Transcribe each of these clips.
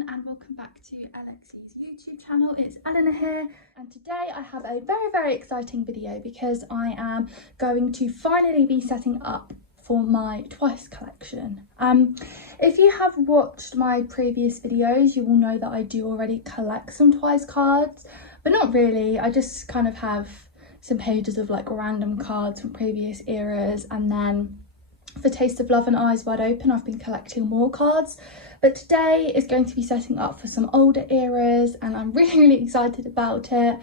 everyone, and welcome back to Alexi's YouTube channel. It's Eleanor here, and today I have a very exciting video because I am going to finally be setting up for my Twice collection. If you have watched my previous videos, you will know that I do already collect some Twice cards, but not really. I just kind of have some pages of like random cards from previous eras, and then for Taste of Love and Eyes Wide Open I've been collecting more cards. But today is going to be setting up for some older eras, and I'm really excited about it.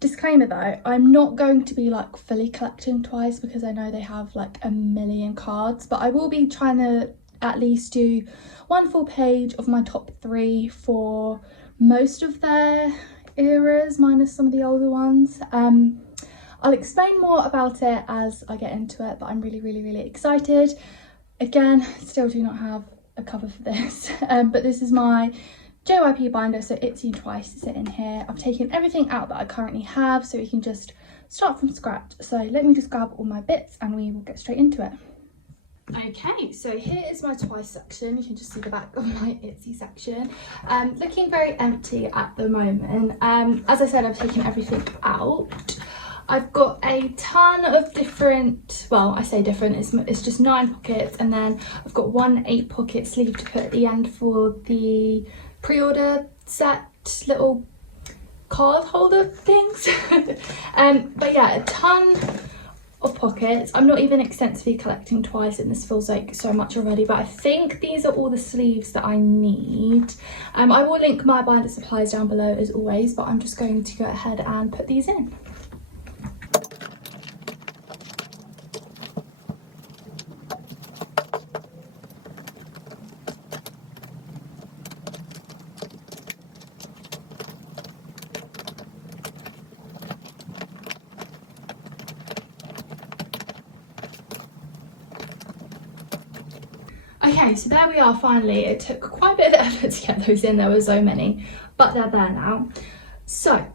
Disclaimer though, I'm not going to be like fully collecting Twice because I know they have like a million cards, but I will be trying to at least do one full page of my top 3 for most of their eras, minus some of the older ones. I'll explain more about it as I get into it, but I'm really excited. Again, still do not have a cover for this, but this is my JYP binder, so Itsy and Twice sit in here. I've taken everything out that I currently have so we can just start from scratch. So let me just grab all my bits and we will get straight into it. Okay, so here is my Twice section. You can just see the back of my Itsy section. Looking very empty at the moment. As I said, I've taken everything out. I've got a ton of different, well, I say different, it's just 9 pockets, and then I've got one 8-pocket sleeve to put at the end for the pre-order set little card holder things. But yeah, a ton of pockets. I'm not even extensively collecting Twice, and this feels like so much already, but I think these are all the sleeves that I need. I will link my binder supplies down below as always, but I'm just going to go ahead and put these in. Okay, so there we are finally. It took quite a bit of effort to get those in, there were so many, but they're there now. So,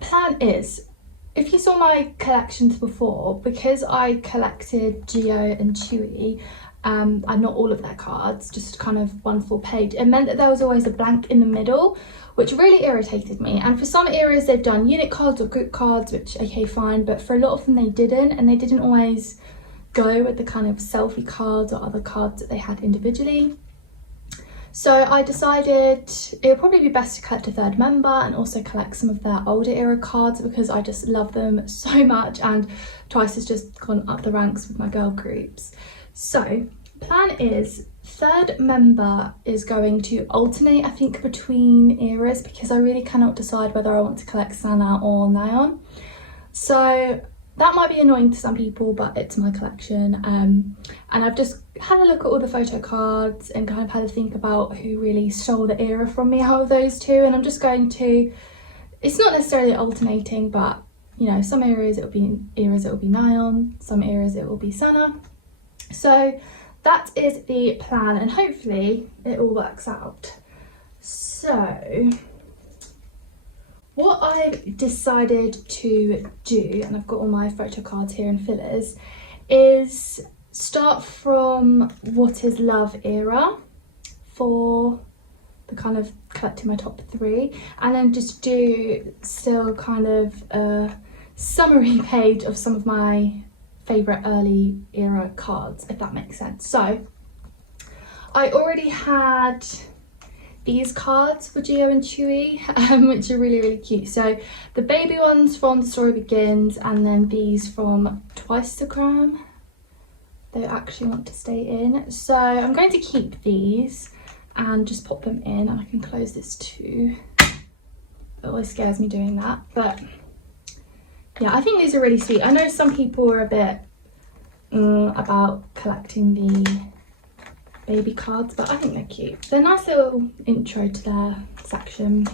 plan is, if you saw my collections before, because I collected Geo and Chewy, and not all of their cards, just kind of one full page, it meant that there was always a blank in the middle, which really irritated me. And for some eras they've done unit cards or group cards, which okay fine, but for a lot of them they didn't, and they didn't always go with the kind of selfie cards or other cards that they had individually. So I decided it would probably be best to collect a third member and also collect some of their older era cards because I just love them so much, and Twice has just gone up the ranks with my girl groups. So plan is, third member is going to alternate, I think, between eras because I really cannot decide whether I want to collect Sana or Nayeon. So that might be annoying to some people, but it's my collection. And I've just had a look at all the photo cards and kind of had to think about who really stole the era from me out of those two. And I'm just going to, it's not necessarily alternating, but you know, some eras it will be Nayeon, some eras it will be Sana. So that is the plan, and hopefully it all works out. So what I've decided to do, and I've got all my photo cards here and fillers, is start from What Is Love era for the kind of collecting my top 3, and then just do still kind of a summary page of some of my favourite early era cards, if that makes sense. So I already had these cards for Geo and Chewy, which are really cute. So the baby ones from The Story Begins, and then these from Twiceagram. They actually want to stay in. So I'm going to keep these and just pop them in, and I can close this too. It always scares me doing that, but yeah, I think these are really sweet. I know some people are a bit about collecting the baby cards, but I think they're cute. They're a nice little intro to their section.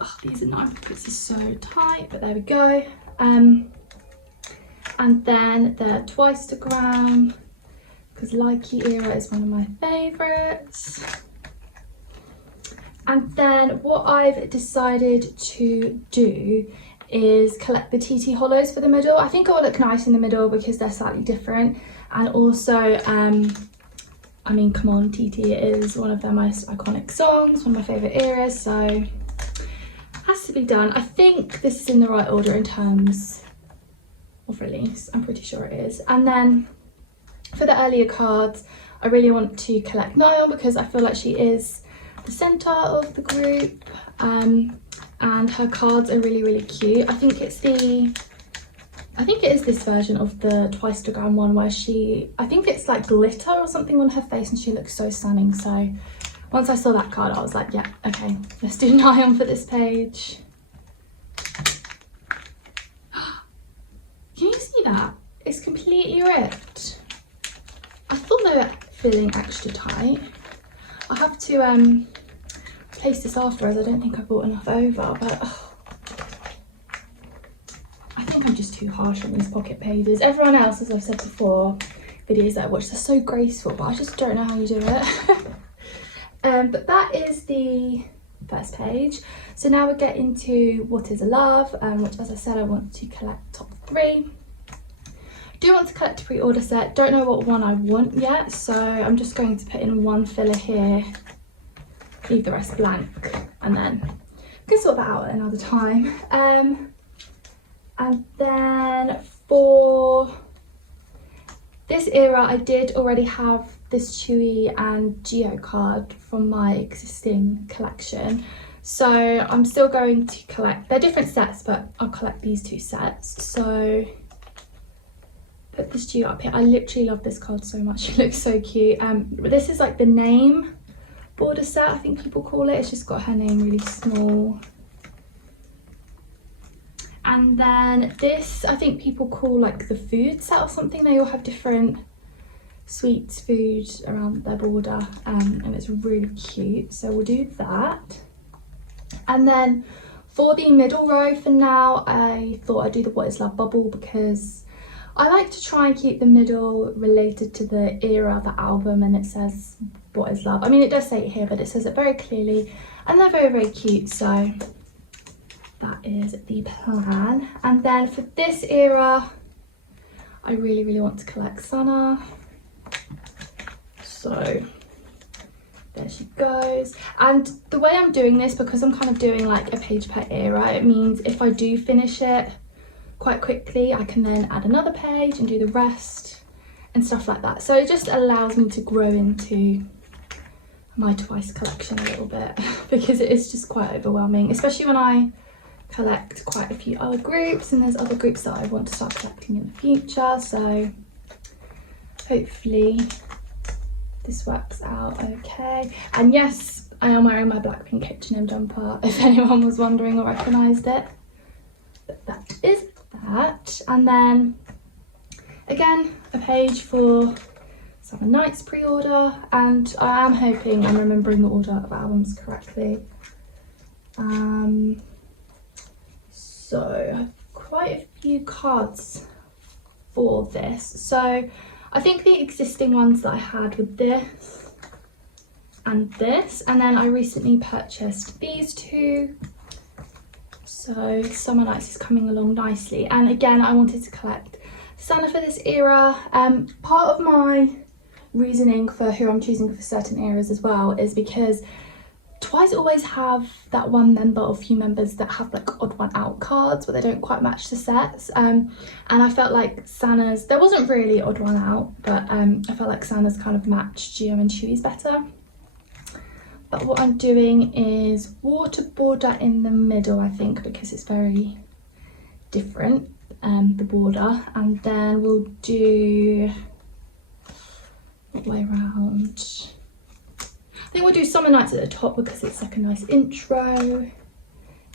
Oh, these are nice because they're so tight, but there we go. And then the Twiceagram, because Likey era is one of my favourites. And then what I've decided to do is collect the TT hollows for the middle. I think it will look nice in the middle because they're slightly different, and also I mean, come on, TT is one of their most iconic songs, one of my favourite eras, so it has to be done. I think this is in the right order in terms of release, I'm pretty sure it is. And then for the earlier cards, I really want to collect Niall because I feel like she is the centre of the group, and her cards are really, really cute. I think it is this version of the Twistagram one where I think it's like glitter or something on her face and she looks so stunning. So once I saw that card, I was like, yeah, okay, let's do Niall for this page. Can you see that? It's completely ripped. I thought they were feeling extra tight. I'll have to place this after, as I don't think I brought enough over, but I think I'm just too harsh on these pocket pages. Everyone else, as I've said before, videos that I watch, they're so graceful, but I just don't know how you do it. But that is the first page. So now we're getting to What Is a Love, which, as I said, I want to collect top 3. I do want to collect a pre-order set. Don't know what one I want yet, so I'm just going to put in one filler here, leave the rest blank, and then we can sort that out at another time. And then for this era, I did already have this Chewy and Geo card from my existing collection. So I'm still going to collect, they're different sets, but I'll collect these 2 sets. So put this Geo up here. I literally love this card so much. It looks so cute. This is like the name border set, I think people call it. It's just got her name really small. And then this, I think people call like the food set or something. They all have different sweets, food around their border, and it's really cute. So we'll do that. And then for the middle row for now, I thought I'd do the What Is Love bubble because I like to try and keep the middle related to the era of the album, and it says What Is Love. I mean, it does say it here, but it says it very clearly, and they're very, very cute. So that is the plan. And then for this era, I really, really want to collect Sana. So there she goes. And the way I'm doing this, because I'm kind of doing like a page per era, it means if I do finish it quite quickly, I can then add another page and do the rest and stuff like that. So it just allows me to grow into my Twice collection a little bit because it is just quite overwhelming, especially when I collect quite a few other groups, and there's other groups that I want to start collecting in the future. So hopefully this works out okay. And yes, I am wearing my Blackpink H&M jumper, if anyone was wondering or recognised it. But that is that. And then again, a page for Summer Nights pre-order, and I am hoping I'm remembering the order of albums correctly. So I have quite a few cards for this. So I think the existing ones that I had were this and this, and then I recently purchased these 2. So Summer Nights is coming along nicely, and again I wanted to collect Sana for this era. Part of my reasoning for who I'm choosing for certain eras as well is because Twice always have that one member or few members that have like odd one out cards, but they don't quite match the sets. And I felt like Sana's, there wasn't really odd one out, but I felt like Sana's kind of matched Geo and Chewy's better. But what I'm doing is water border in the middle, I think, because it's very different, the border. And then we'll do, what way around? I think we'll do Summer Nights at the top because it's like a nice intro.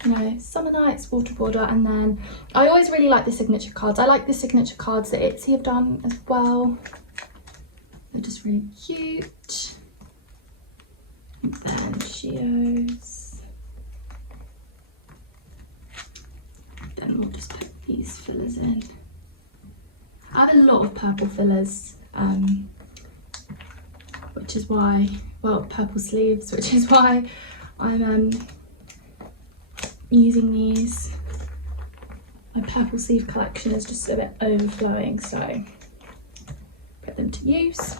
You know, Summer Nights, water border, and then I always really like the signature cards. I like the signature cards that ITZY have done as well. They're just really cute. And then Geo's. Then we'll just put these fillers in. I have a lot of purple fillers, which is why, well, purple sleeves, which is why I'm using these. My purple sleeve collection is just a bit overflowing, so put them to use.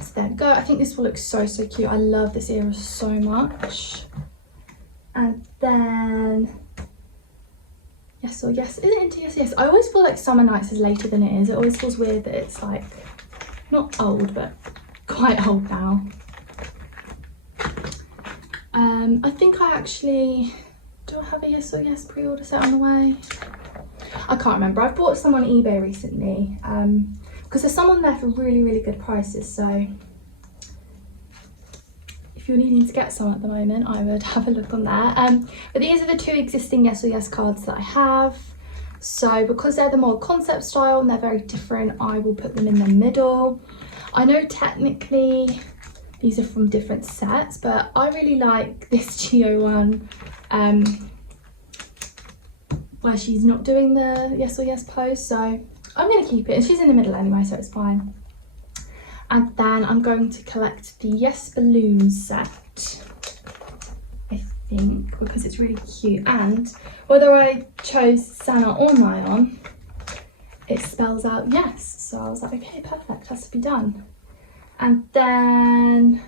So there we go. I think this will look so cute. I love this era so much. And then Yes or Yes. Is it into Yes or Yes? I always feel like Summer Nights is later than it is. It always feels weird that it's like not old but quite old now. I think I actually, do I have a Yes or Yes pre-order set on the way? I can't remember. I've bought some on eBay recently because there's some on there for really good prices, so if you're needing to get some at the moment, I would have a look on there. But these are the 2 existing Yes or Yes cards that I have. So because they're the more concept style and they're very different, I will put them in the middle. I know technically these are from different sets, but I really like this Geo one where she's not doing the Yes or Yes pose, so I'm going to keep it, and she's in the middle anyway, so it's fine. And then I'm going to collect the Yes Balloons set, I think, because it's really cute, and whether I chose Sana or Nyan, it spells out yes, so I was like, okay, perfect, has to be done. And then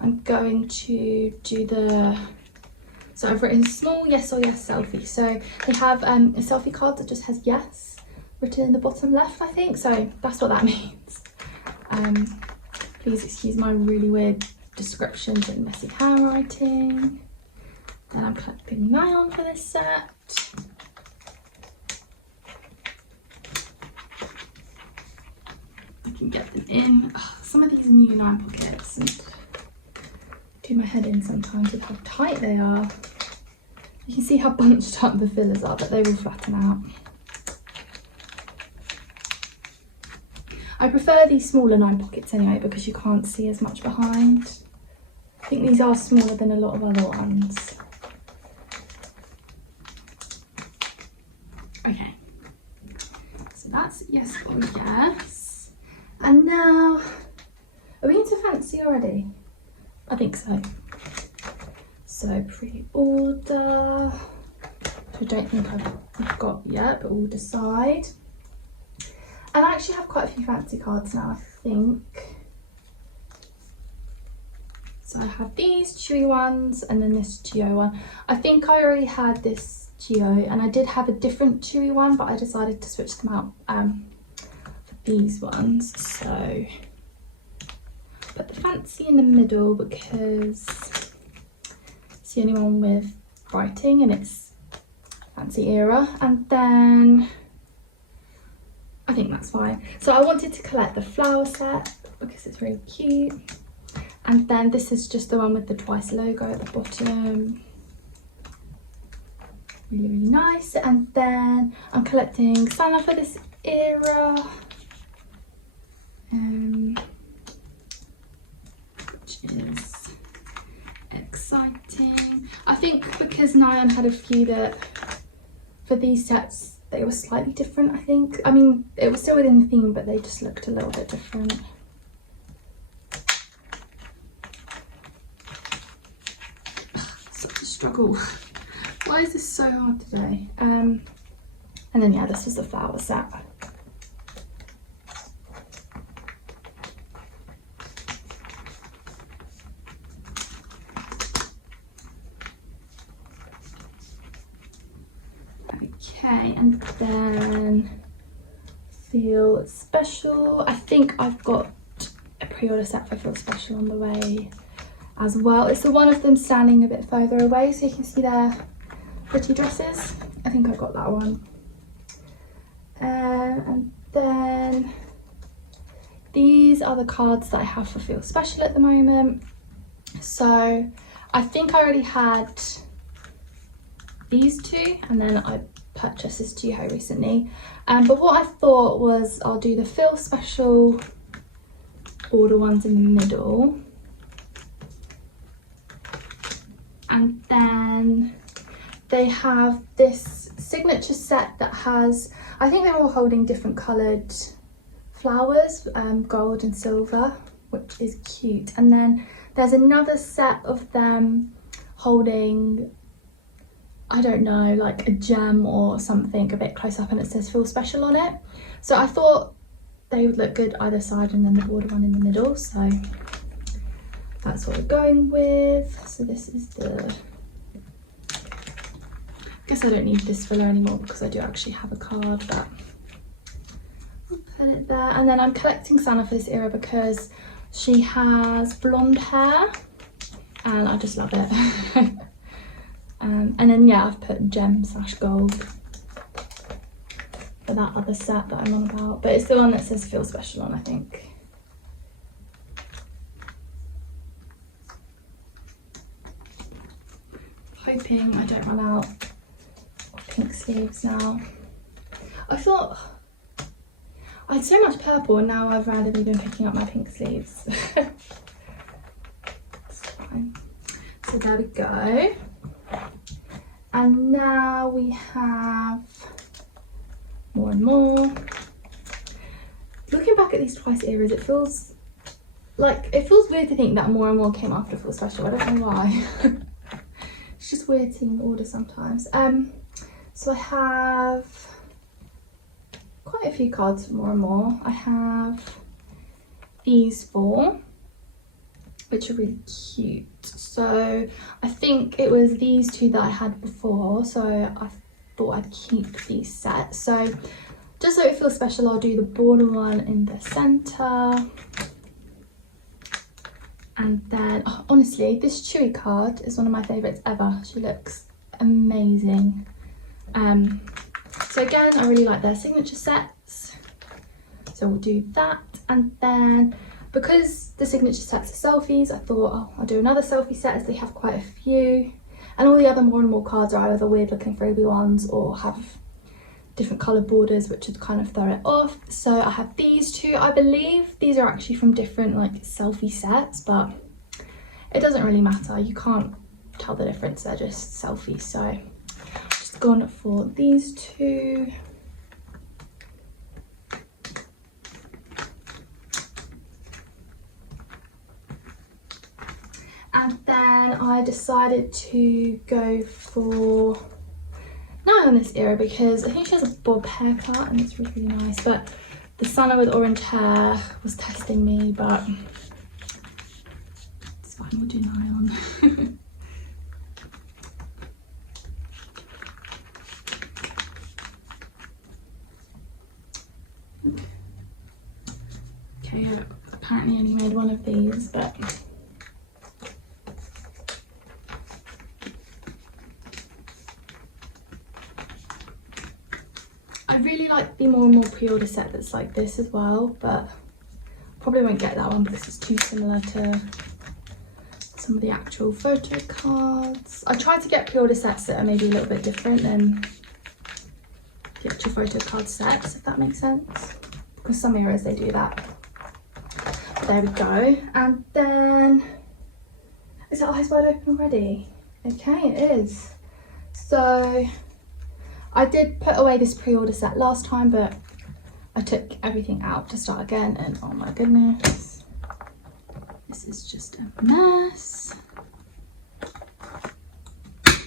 I'm going to do so I've written small Yes or Yes selfie. So they have a selfie card that just has yes written in the bottom left, I think. So that's what that means. Please excuse my really weird descriptions and messy handwriting. Then I'm collecting Nyan for this set. I can get them in. Oh, some of these new 9 pockets and do my head in sometimes with how tight they are. You can see how bunched up the fillers are, but they will flatten out. I prefer these smaller 9 pockets anyway because you can't see as much behind. I think these are smaller than a lot of other ones. Okay, so that's Yes or Yes. And now, are we into fancy already? I think so. So pre-order, which I don't think I've got yet, but we'll decide. And I actually have quite a few fancy cards now, I think. So I have these chewy ones and then this Geo one. I think I already had this Geo and I did have a different chewy one, but I decided to switch them out for these ones. So put the fancy in the middle because it's the only one with writing and it's fancy era. And then I think that's fine. So I wanted to collect the flower set because it's really cute. And then this is just the one with the twice logo at the bottom. Really nice. And then I'm collecting Sana for this era. Which is exciting. I think because Nyan had a few that for these sets they were slightly different, I think. I mean, it was still within the theme, but they just looked a little bit different. Such a struggle. Why is this so hard today? And then yeah, this was the flower set. Okay, and then Feel Special. I think I've got a pre-order set for Feel Special on the way as well. It's the one of them standing a bit further away so you can see their pretty dresses. I think I've got that one. And then these are the cards that I have for Feel Special at the moment. So I think I already had these two and then I purchased this Geo recently. But what I thought was I'll do the Feel Special order ones in the middle. And then they have this signature set that has, I think they're all holding different coloured flowers, gold and silver, which is cute. And then there's another set of them holding, I don't know, like a gem or something a bit close up and it says Feel Special on it. So I thought they would look good either side, and then the border one in the middle, so that's what we're going with. So this is the, I guess I don't need this filler anymore because I do actually have a card, but I'll put it there. And then I'm collecting Sana for this era because she has blonde hair and I just love it. And then yeah, I've put gem / gold for that other set that I'm on about, but it's the one that says feel special on, I think. Hoping I don't run out of pink sleeves now. I thought I had so much purple and now I've randomly been picking up my pink sleeves. It's fine. So there we go. And now we have more and more. Looking back at these twice eras, it feels weird to think that more and more came after Feel Special. I don't know why. It's just weird seeing the order sometimes. So I have quite a few cards for more and more. I have these 4, which are really cute. So I think it was these 2 that I had before, so I thought I'd keep these sets. So just so it feels special, I'll do the border one in the center. And then, oh, honestly, this Chewy card is one of my favourites ever. She looks amazing. So again, I really like their signature sets. So we'll do that. And then, because the signature sets are selfies, I thought, oh, I'll do another selfie set as they have quite a few. And all the other more and more cards are either weird looking freebie ones or have different colour borders, which would kind of throw it off. So I have these 2. I believe these are actually from different like selfie sets, but it doesn't really matter. You can't tell the difference. They're just selfies. So I've just gone for these 2. And then I decided to go for Nye on this era because I think she has a bob haircut and it's really, really nice. But the Sana with orange hair was testing me, but it's fine, we'll do Nye on. Okay, I apparently only made one of these, but I really like the more and more pre-order set that's like this as well, but probably won't get that one because it's too similar to some of the actual photo cards. I tried to get pre-order sets that are maybe a little bit different than the actual photo card sets, if that makes sense, because some eras they do that. But there we go. And then, is that eyes wide open already? Okay, it is. So I did put away this pre-order set last time, but I took everything out to start again, and oh my goodness, this is just a mess.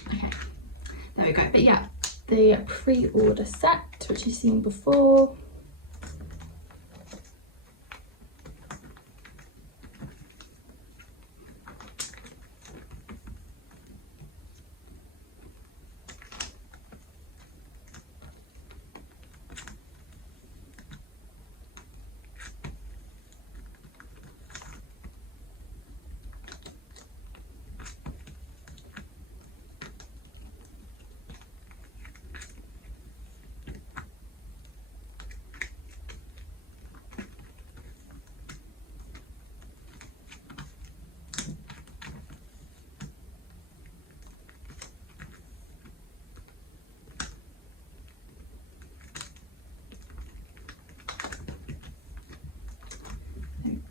Okay, there we go. But yeah, the pre-order set, which you've seen before.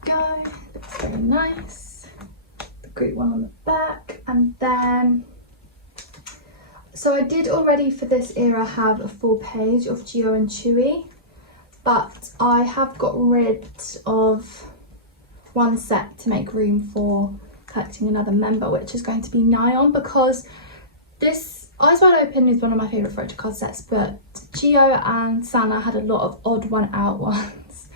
Go, looks very nice. The group one on the back, and then so I did already for this era have a full page of Geo and Chewy, but I have got rid of one set to make room for collecting another member, which is going to be Nyan, because this Eyes Wide Open is one of my favourite photo card sets, but Geo and Sana had a lot of odd one out ones.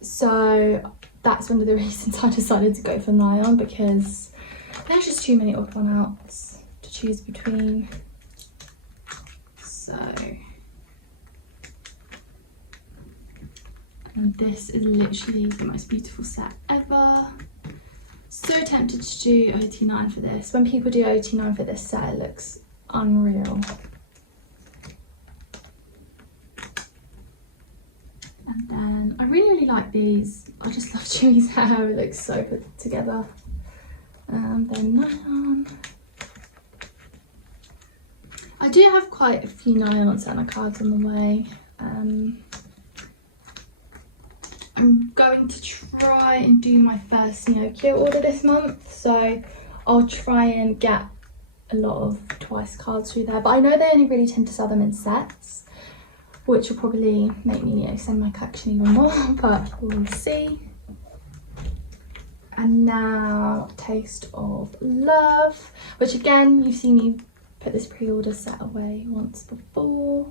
So that's one of the reasons I decided to go for nylon, because there's just too many odd one outs to choose between. So, and this is literally the most beautiful set ever. So tempted to do OT9 for this. When people do OT9 for this set, it looks unreal. And then I really like these. I just love Chewy's hair. It looks so put together. And then nylon. I do have quite a few nylon Santa cards on the way. I'm going to try and do my first Sinocchio order this month, so I'll try and get a lot of Twice cards through there, but I know they only really tend to sell them in sets, which will probably make me extend my collection even more, but we'll see. And now Taste of Love, which again, you've seen me put this pre-order set away once before.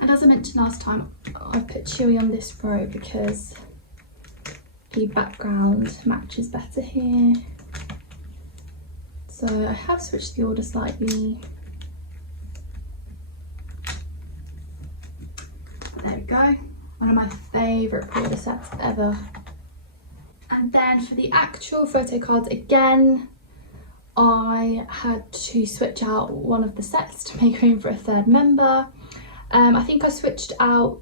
And as I mentioned last time, I put Chewy on this row because the background matches better here. So I have switched the order slightly. There we go. One of my favourite pre-order sets ever. And then for the actual photo cards, again, I had to switch out one of the sets to make room for a third member. I think I switched out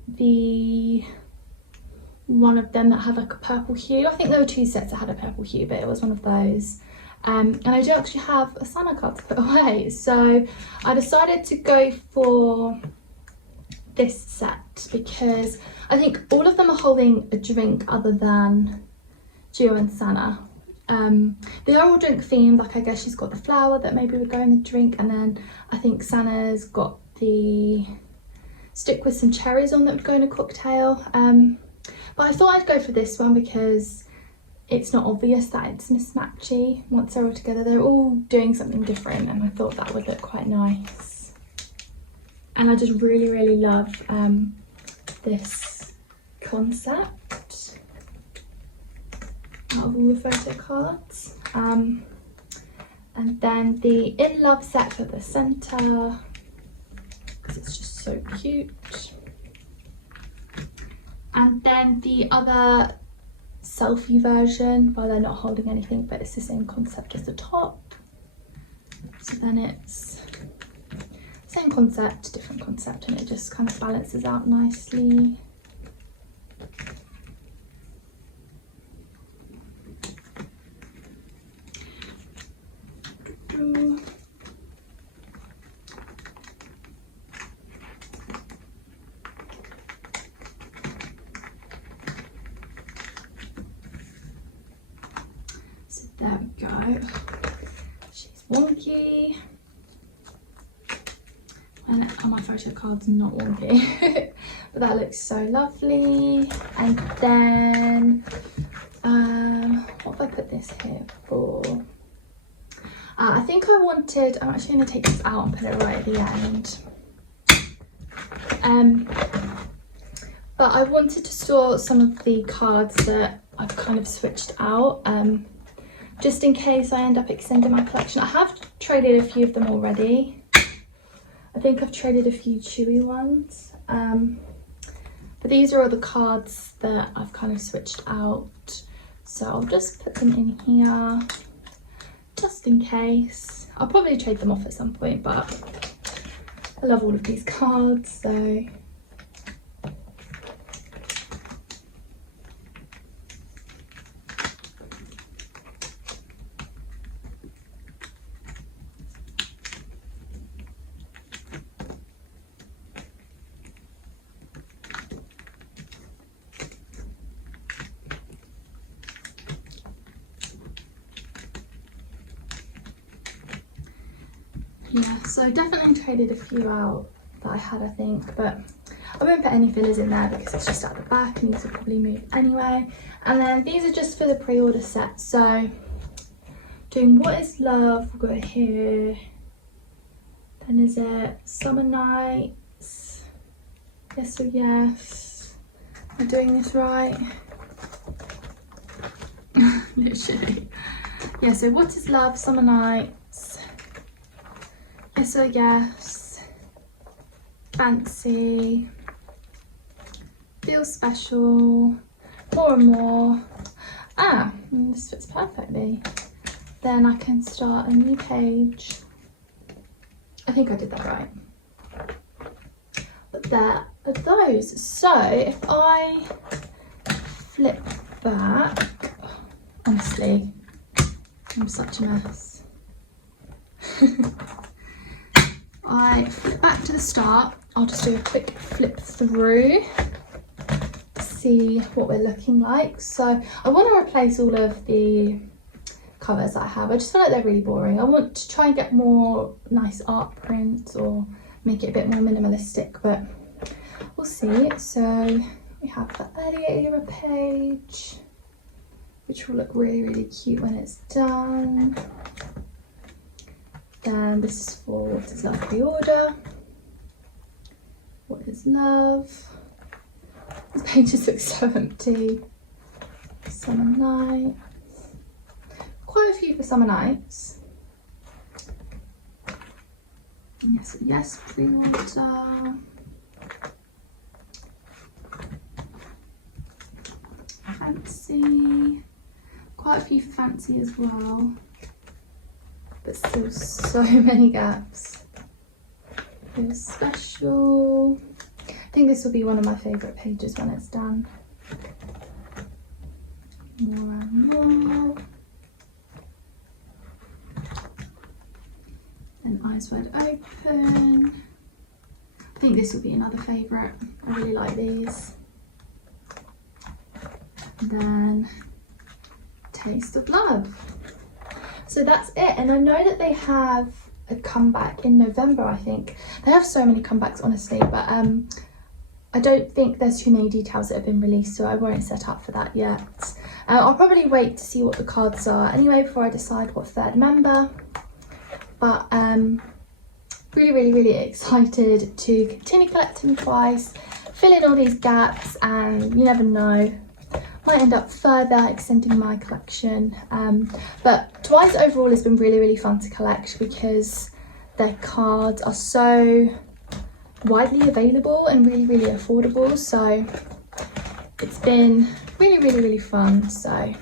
one of them that had like a purple hue. I think there were two sets that had a purple hue, but it was one of those. And I do actually have a Santa card to put away, so I decided to go for this set because I think all of them are holding a drink other than Gio and Santa. They are all drink themed, like I guess she's got the flower that maybe would go in the drink, and then I think Santa's got the stick with some cherries on that would go in a cocktail. But I thought I'd go for this one because it's not obvious that it's mismatchy once they're all together. They're all doing something different, and I thought that would look quite nice. And I just really love this concept out of all the photo cards. And then the In Love set at the centre, because it's just so cute. And then the other selfie version, well, they're not holding anything, but it's the same concept as the top. So then it's same concept, different concept, and it just kind of balances out nicely. So there we go. She's wonky. And on my photo card's not wonky. But that looks so lovely. And then what have I put this here for? I think I wanted, I'm actually going to take this out and put it right at the end. But I wanted to store some of the cards that I've kind of switched out, just in case I end up extending my collection. I have traded a few of them already. I think I've traded a few Chewy ones. But these are all the cards that I've kind of switched out. So I'll just put them in here, just in case. I'll probably trade them off at some point, but I love all of these cards, so. Yeah, so definitely traded a few out that I had, I think, but I won't put any fillers in there because it's just at the back and these will probably move anyway. And then these are just for the pre-order set. So doing What Is Love, we've got here. Then is it Summer Nights? Yes or Yes? Am I doing this right? Literally. Yeah, so What Is Love, Summer Nights, Yes or Yes, Fancy, Feel Special, More and More. This fits perfectly. Then I can start a new page. I think I did that right. But there are those. So if I flip back, honestly, I'm such a mess. I flip back to the start. I'll just do a quick flip through to see what we're looking like. So I want to replace all of the covers that I have. I just feel like they're really boring. I want to try and get more nice art prints or make it a bit more minimalistic, but we'll see. So we have the earlier era page, which will look really, really cute when it's done. Then this is for What Is Love pre-order. What Is Love? These pages look so empty. Summer Nights. Quite a few for Summer Nights. Yes, Yes pre-order. Fancy. Quite a few for Fancy as well. But still so many gaps. Feel Special. I think this will be one of my favourite pages when it's done. More and More. And Eyes Wide Open. I think this will be another favourite. I really like these. And then Taste of Love. So that's it, and I know that they have a comeback in November, I think. They have so many comebacks, honestly, but I don't think there's too many details that have been released, so I won't set up for that yet. I'll probably wait to see what the cards are anyway before I decide what third member. But really, really, really excited to continue collecting Twice, fill in all these gaps, and you never know, might end up further extending my collection. But Twice overall has been really, really fun to collect because their cards are so widely available and really, really affordable. So it's been really, really, really fun. So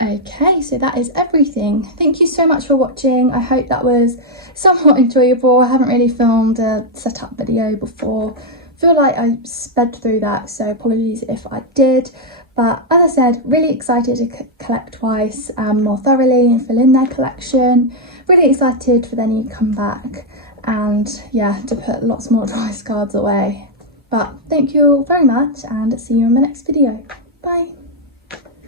okay, so that is everything. Thank you so much for watching. I hope that was somewhat enjoyable. I haven't really filmed a setup video before. I feel like I sped through that, so apologies if I did. But as I said, really excited to collect Twice more thoroughly and fill in their collection. Really excited for their new comeback, and yeah, to put lots more Twice cards away. But thank you all very much, and see you in my next video.